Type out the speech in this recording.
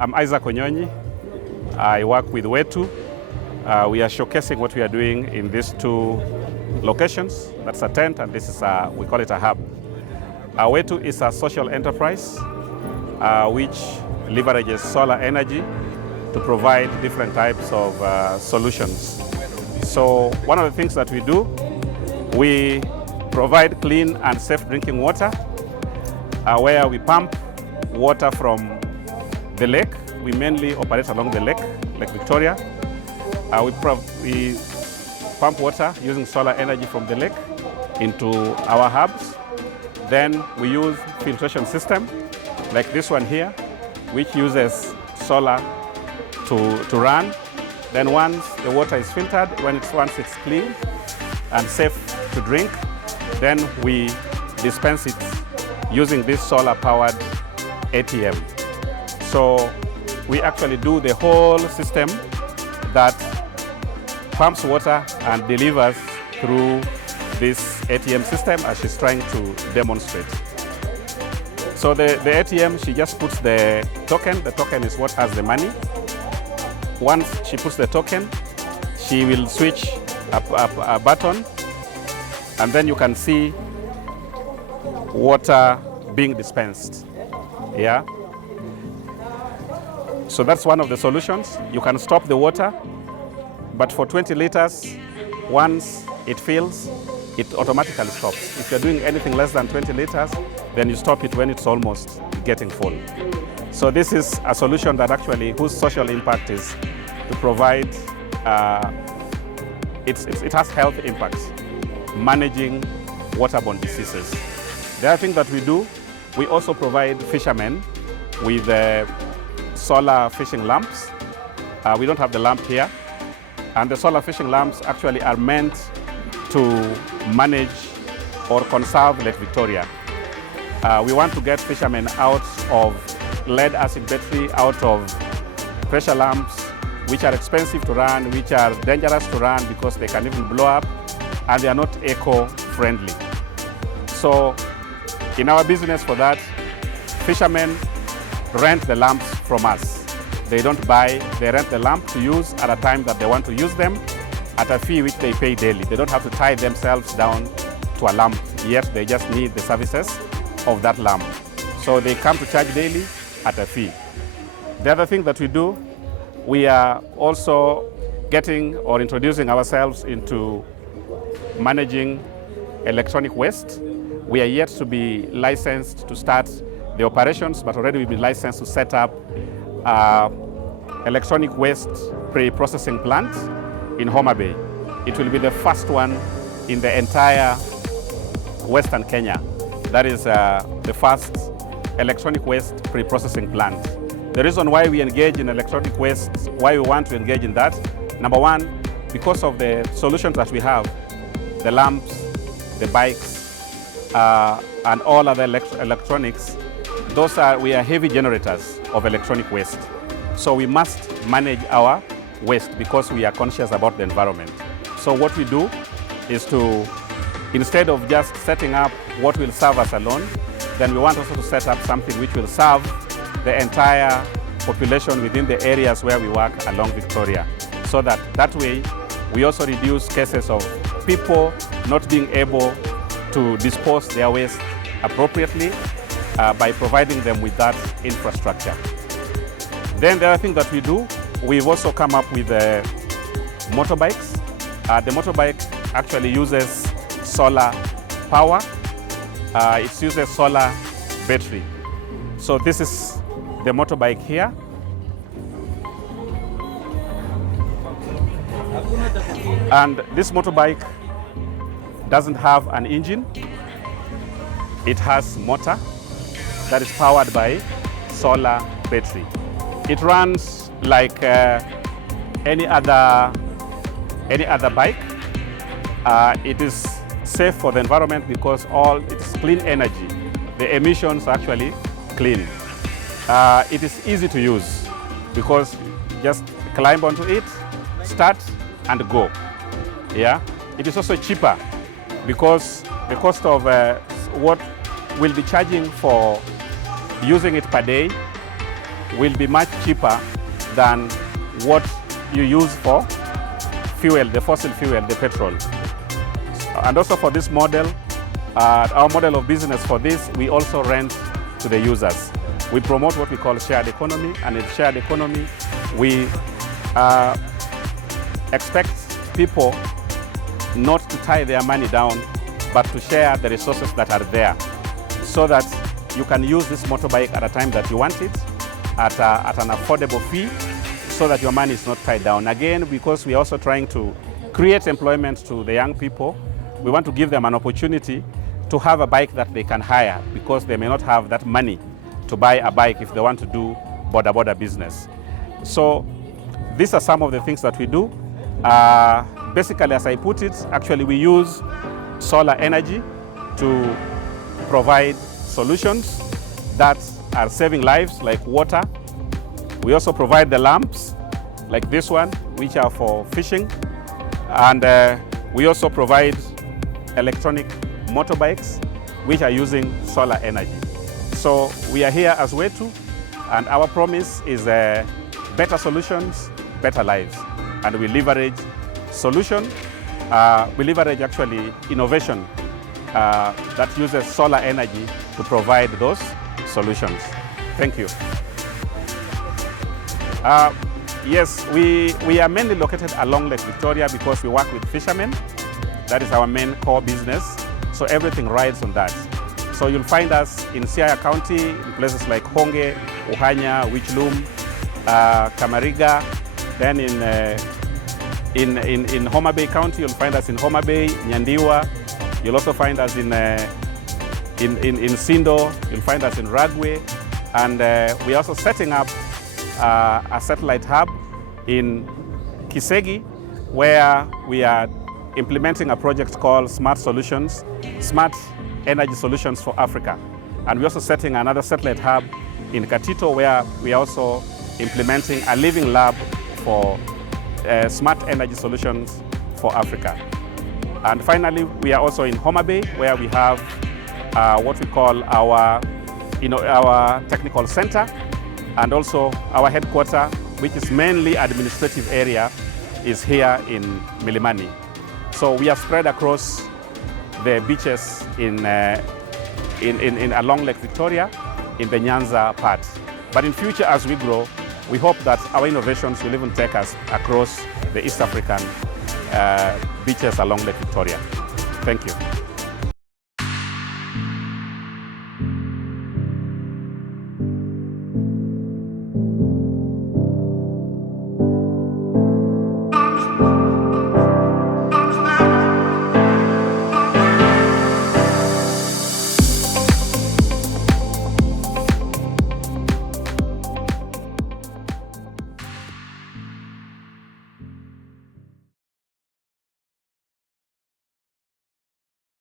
I'm Isaac Onyonyi. I work with WeTu. We are showcasing what we are doing in these two locations. That's a tent, and this is we call it a hub. WeTu is a social enterprise which leverages solar energy to provide different types of solutions. So one of the things that we do, we provide clean and safe drinking water, where we pump water from the lake. We mainly operate along the Lake Victoria. We pump water using solar energy from the lake into our hubs. Then we use filtration system like this one here, which uses solar to run. Then once the water is filtered, once it's clean and safe to drink, then we dispense it using this solar-powered ATM. So we actually do the whole system that pumps water and delivers through this ATM system, as she's trying to demonstrate. So the ATM, she just puts the token. The token is what has the money. Once she puts the token, she will switch a button, and then you can see water being dispensed. Yeah. So that's one of the solutions. You can stop the water, but for 20 liters, once it fills, it automatically stops. If you're doing anything less than 20 liters, then you stop it when it's almost getting full. So this is a solution that actually, whose social impact is to provide, it has health impacts, managing waterborne diseases. The other thing that we do, we also provide fishermen with solar fishing lamps. We don't have the lamp here. And the solar fishing lamps actually are meant to manage or conserve Lake Victoria. We want to get fishermen out of lead acid battery, out of pressure lamps, which are expensive to run, which are dangerous to run because they can even blow up, and they are not eco-friendly. So in our business for that, fishermen rent the lamps from us. They don't buy, they rent the lamp to use at a time that they want to use them at a fee which they pay daily. They don't have to tie themselves down to a lamp, yet they just need the services of that lamp. So they come to charge daily at a fee. The other thing that we do, we are also getting or introducing ourselves into managing electronic waste. We are yet to be licensed to start the operations, but already we've been licensed to set up electronic waste pre-processing plant in Homa Bay. It will be the first one in the entire Western Kenya. That is the first electronic waste pre-processing plant. The reason why we engage in electronic waste, why we want to engage in that, number one, because of the solutions that we have, the lamps, the bikes, and all other electronics, we are heavy generators of electronic waste. So we must manage our waste because we are conscious about the environment. So what we do is to, instead of just setting up what will serve us alone, then we want also to set up something which will serve the entire population within the areas where we work along Victoria. So that way, we also reduce cases of people not being able to dispose their waste appropriately by providing them with that infrastructure. Then the other thing that we do, we've also come up with motorbikes. The motorbike actually uses solar power. It uses solar battery. So this is the motorbike here. And this motorbike doesn't have an engine. It has motor that is powered by solar battery. It runs like any other bike. It is safe for the environment because it's clean energy. The emissions are actually clean. It is easy to use because just climb onto it, start and go. Yeah. It is also cheaper because the cost of what we'll be charging for using it per day will be much cheaper than what you use for fuel, the fossil fuel, the petrol. And also for this model, our model of business for this, we also rent to the users. We promote what we call shared economy, and in shared economy, we expect people not to tie their money down, but to share the resources that are there, so that you can use this motorbike at a time that you want it, at an affordable fee, so that your money is not tied down. Again, because we are also trying to create employment to the young people, we want to give them an opportunity to have a bike that they can hire, because they may not have that money to buy a bike if they want to do border business. So these are some of the things that we do. Basically, as I put it, actually we use solar energy to provide solutions that are saving lives, like water. We also provide the lamps, like this one, which are for fishing. And we also provide electronic motorbikes, which are using solar energy. So we are here as WeTu, and our promise is better solutions, better lives. And we leverage solution, we leverage actually innovation that uses solar energy to provide those solutions. Thank you. Yes, we are mainly located along Lake Victoria because we work with fishermen. That is our main core business. So everything rides on that. So you'll find us in Siaya County, in places like Honge, Uhanya, Wichloom, Kamariga. Then in Homa Bay County, you'll find us in Homa Bay, Nyandiwa. You'll also find us in Sindo. You'll find us in Ragwe. And we're also setting up a satellite hub in Kisegi, where we are implementing a project called Smart Solutions, Smart Energy Solutions for Africa. And we're also setting another satellite hub in Katito, where we are also implementing a living lab for smart energy solutions for Africa. And finally, we are also in Homa Bay, where we have what we call our technical center, and also our headquarters, which is mainly administrative area, is here in Milimani. So we are spread across the beaches along Lake Victoria in the Nyanza part. But in future, as we grow, we hope that our innovations will even take us across the East African beaches along Lake Victoria. Thank you.